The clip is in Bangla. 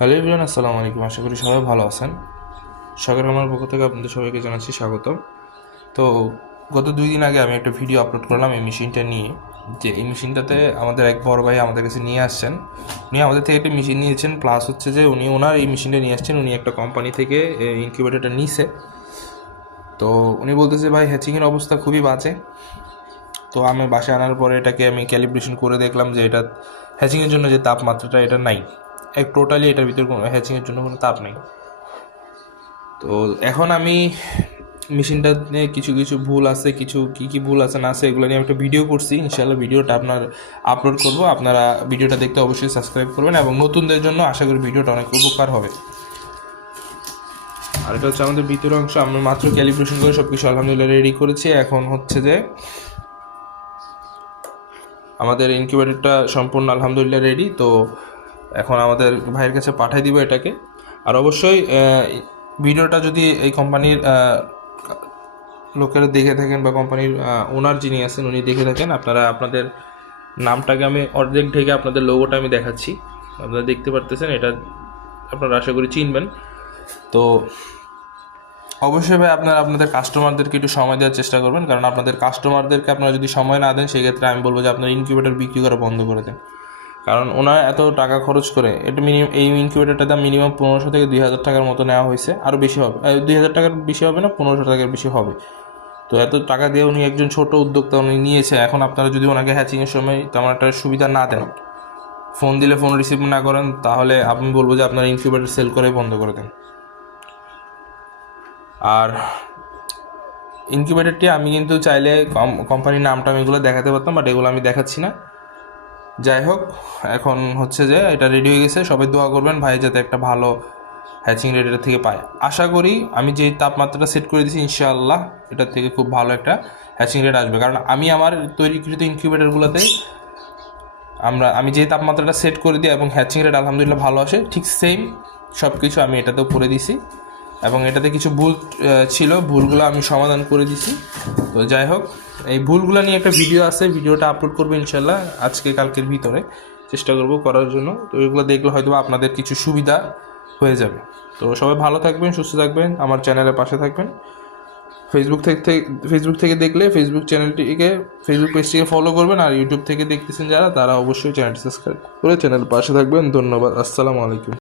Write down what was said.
হ্যালো এভরিওয়ান, আসসালামু আলাইকুম। আশা করি সবাই ভালো আছেন। সাগর আমার পক্ষ থেকে আপনাদের সবাইকে জানাচ্ছি স্বাগত তো গত দুই দিন আগে আমি একটা ভিডিও আপলোড করলাম এই মেশিনটা নিয়ে, যে এই মেশিনটাতে আমাদের এক বড় ভাই আমাদের কাছে নিয়ে আসছেন। উনি আমাদের থেকে একটা মেশিন নিয়েছেন প্লাস হচ্ছে যে উনি ওনার এই মেশিনটা নিয়ে আসছেন। উনি একটা কোম্পানি থেকে ইনকিউবেটারটা নিছে। তো উনি বলতেছে, ভাই হ্যাচিংয়ের অবস্থা খুবই বাজে। তো আমি বাসায় আনার পরে এটাকে আমি ক্যালিব্রেশন করে দেখলাম যে এটা হ্যাচিংয়ের জন্য যে তাপমাত্রাটা, এটা নাই। এক টোটালি এটার ভিতরে কোনো হ্যাচিংয়ের জন্য কোনো তাপ নেই। তো এখন আমি মেশিনটা কিছু কিছু ভুল আছে, কিছু কি কি ভুল আছে না আছে এগুলো নিয়ে একটা ভিডিও করছি। ইনশাল্লাহ ভিডিওটা আপনার আপলোড করব। আপনারা ভিডিওটা দেখতে অবশ্যই সাবস্ক্রাইব করবেন এবং নতুনদের জন্য আশা করি ভিডিওটা অনেক উপকার হবে। আর এটা হচ্ছে আমাদের ভিতর অংশ। আমরা মাত্র ক্যালিব্রেশন করে সব কিছু আলহামদুলিল্লাহ রেডি করেছি। এখন হচ্ছে যে আমাদের ইনকিউবেটরটা সম্পূর্ণ আলহামদুলিল্লাহ রেডি তো এখন আমাদের ভাইয়ের কাছে পাঠিয়ে দিব এটাকে। আর অবশ্যই ভিডিওটা যদি এই কোম্পানির লোকেরা দেখে থাকেন বা কোম্পানির ওনার যিনি আছেন, উনি দেখে থাকেন, আপনারা আপনাদের নামটাকে আমি অর্ধেক ঢেকে আপনাদের লোগোটা আমি দেখাচ্ছি। আপনারা দেখতে পারতেছেন, এটা আপনারা আশা করি চিনবেন। তো অবশ্যই ভাই, আপনারা আপনাদের কাস্টমারদেরকে একটু সময় দেওয়ার চেষ্টা করবেন, কারণ আপনাদের কাস্টমারদেরকে আপনারা যদি সময় না দেন, সেক্ষেত্রে আমি বলব যে আপনার ইনকিউবেটর বিক্রি করা বন্ধ করে দেন। কারণ ওনার এত টাকা খরচ করে, এটা মিনিমাম এই ইনকিউবেটরটার দাম মিনিমাম পনেরোশো থেকে দুই হাজার টাকার মতো নেওয়া হয়েছে আরও বেশি হবে দুই হাজার টাকার বেশি হবে না, পনেরোশো টাকার বেশি হবে। তো এত টাকা দিয়ে উনি একজন ছোট উদ্যোক্তা উনি নিয়েছে, এখন আপনারা যদি ওনাকে হ্যাচিংয়ের সময় তেমন একটা সুবিধা না দেন ফোন দিলে ফোন রিসিভ না করেন, তাহলে আমি বলব যে আপনার ইনকিউবেটর সেল করে বন্ধ করে দেন। আর ইনকিউবেটরটি আমি কিন্তু চাইলে কোম্পানির নামটা আমি এগুলো দেখাতে পারতাম বাট এগুলো আমি দেখাচ্ছি না। যাই হোক, এখন হচ্ছে যে এটা রেডি হয়ে গেছে। সবাই দোয়া করবেন, ভাই যাতে একটা ভালো হ্যাচিং রেট এটা থেকে পায়। আশা করি আমি যে তাপমাত্রাটা সেট করে দিয়েছি, ইনশাআল্লাহ এটার থেকে খুব ভালো একটা হ্যাচিং রেট আসবে। কারণ আমি আমার তৈরিকৃত ইনকিউবেটরগুলোতে আমরা, আমি যে তাপমাত্রাটা সেট করে দিই এবং হ্যাচিং রেট আলহামদুলিল্লাহ ভালো আসে, ঠিক সেম সব কিছু আমি এটাতেও করে দিছি এবং এটাতে কিছু ভুল ছিল, ভুলগুলো আমি সমাধান করে দিছি তো যাই হোক এই ভুলগুলো নিয়ে একটা ভিডিও আছে ভিডিওটা আপলোড করব ইনশাল্লাহ আজকে কালকের ভিতরে চেষ্টা করব করার জন্য। তো এগুলো দেখলে হয়তো আপনাদের কিছু সুবিধা হয়ে যাবে। তো সবাই ভালো থাকবেন, সুস্থ থাকবেন, আমার চ্যানেলের পাশে থাকবেন। ফেসবুক থেকে ফেসবুক থেকে দেখলে ফেসবুক চ্যানেলটিকে ফেসবুক পেজটিকে ফলো করবেন আর ইউটিউব থেকে দেখতেছেন যারা, তারা অবশ্যই চ্যানেলটি সাবস্ক্রাইব করে চ্যানেল পাশে থাকবেন। ধন্যবাদ, আসসালামু আলাইকুম।